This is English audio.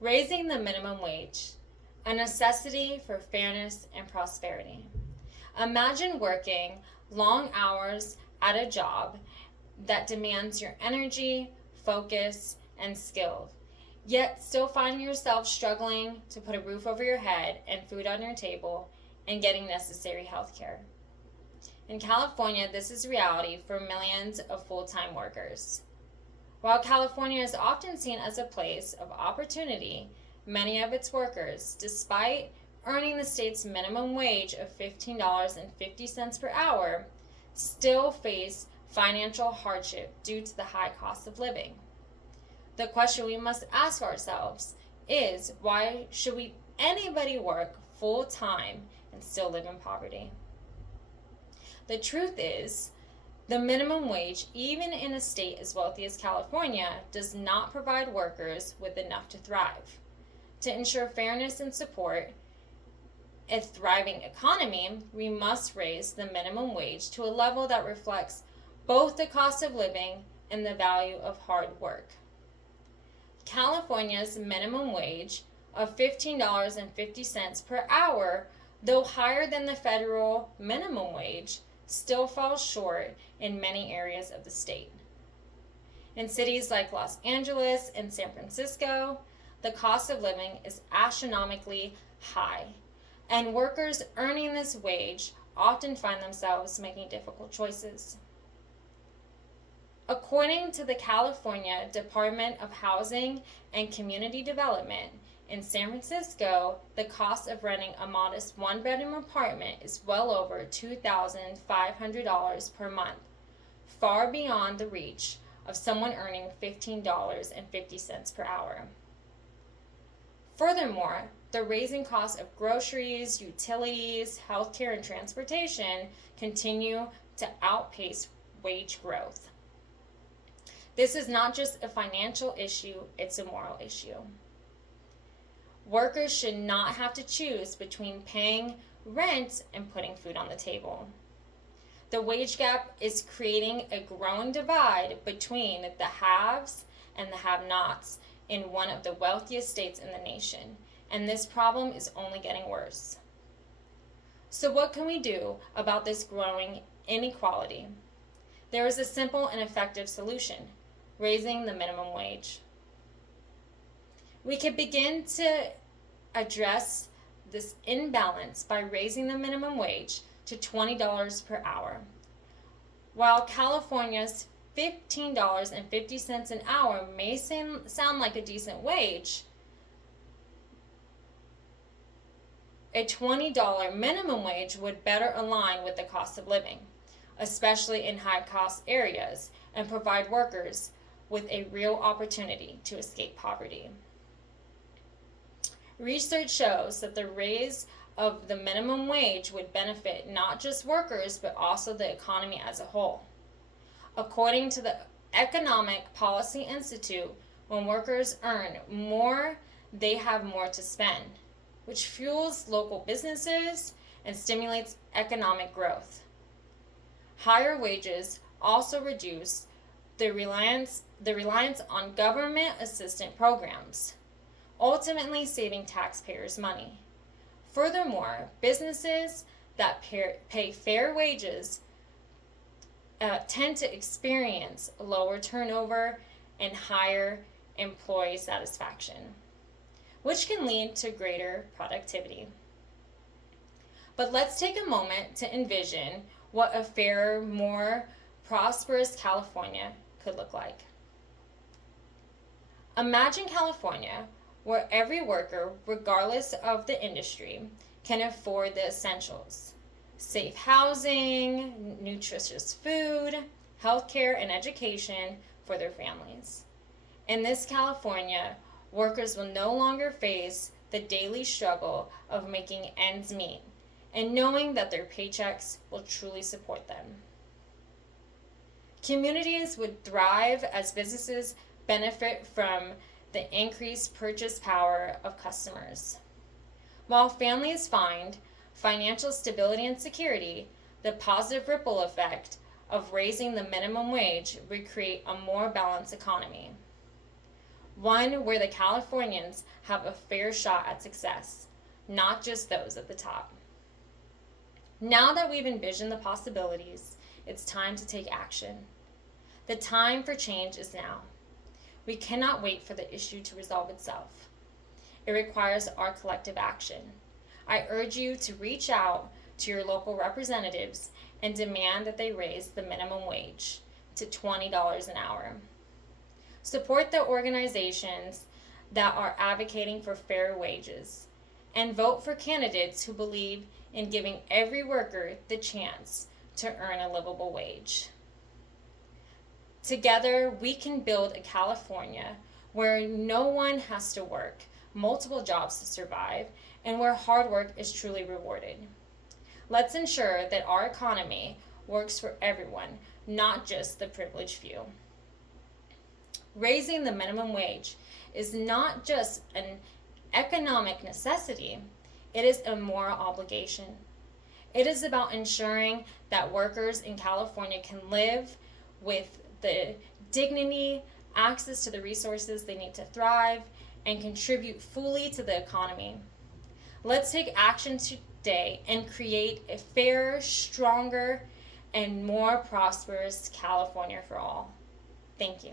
Raising the minimum wage, a necessity for fairness and prosperity. Imagine working long hours at a job that demands your energy, focus, and skill, yet still finding yourself struggling to put a roof over your head and food on your table and getting necessary health care. In California, this is reality for millions of full-time workers. While California is often seen as a place of opportunity, many of its workers, despite earning the state's minimum wage of $15.50 per hour, still face financial hardship due to the high cost of living. The question we must ask ourselves is, why should anybody work full time and still live in poverty? The truth is, the minimum wage, even in a state as wealthy as California, does not provide workers with enough to thrive. To ensure fairness and support a thriving economy, we must raise the minimum wage to a level that reflects both the cost of living and the value of hard work. California's minimum wage of $15.50 per hour, though higher than the federal minimum wage, still falls short in many areas of the state. In cities like Los Angeles and San Francisco, the cost of living is astronomically high, and workers earning this wage often find themselves making difficult choices. According to the California Department of Housing and Community Development, in San Francisco, the cost of renting a modest one-bedroom apartment is well over $2,500 per month, far beyond the reach of someone earning $15.50 per hour. Furthermore, the rising cost of groceries, utilities, healthcare, and transportation continue to outpace wage growth. This is not just a financial issue, it's a moral issue. Workers should not have to choose between paying rent and putting food on the table. The wage gap is creating a growing divide between the haves and the have-nots in one of the wealthiest states in the nation, and this problem is only getting worse. So what can we do about this growing inequality? There is a simple and effective solution: raising the minimum wage. We can begin to address this imbalance by raising the minimum wage to $20 per hour. While California's $15.50 an hour may sound like a decent wage, a $20 minimum wage would better align with the cost of living, especially in high-cost areas, and provide workers with a real opportunity to escape poverty. Research shows that the raise of the minimum wage would benefit not just workers, but also the economy as a whole. According to the Economic Policy Institute, when workers earn more, they have more to spend, which fuels local businesses and stimulates economic growth. Higher wages also reduce the reliance on government assistance programs, ultimately saving taxpayers money. Furthermore, businesses that pay fair wages tend to experience lower turnover and higher employee satisfaction, which can lead to greater productivity. But let's take a moment to envision what a fairer, more prosperous California could look like. Imagine California, where every worker, regardless of the industry, can afford the essentials: safe housing, nutritious food, healthcare, and education for their families. In this California, workers will no longer face the daily struggle of making ends meet and knowing that their paychecks will truly support them. Communities would thrive as businesses benefit from the increased purchase power of customers. While families find financial stability and security, the positive ripple effect of raising the minimum wage would create a more balanced economy. one where the Californians have a fair shot at success, not just those at the top. Now that we've envisioned the possibilities, it's time to take action. The time for change is now. We cannot wait for the issue to resolve itself. It requires our collective action. I urge you to reach out to your local representatives and demand that they raise the minimum wage to $20 an hour. Support the organizations that are advocating for fair wages, and vote for candidates who believe in giving every worker the chance to earn a livable wage. Together, we can build a California where no one has to work multiple jobs to survive and where hard work is truly rewarded. Let's ensure that our economy works for everyone, not just the privileged few. Raising the minimum wage is not just an economic necessity, it is a moral obligation. It is about ensuring that workers in California can live with the dignity, access to the resources they need to thrive, and contribute fully to the economy. Let's take action today and create a fairer, stronger, and more prosperous California for all. Thank you.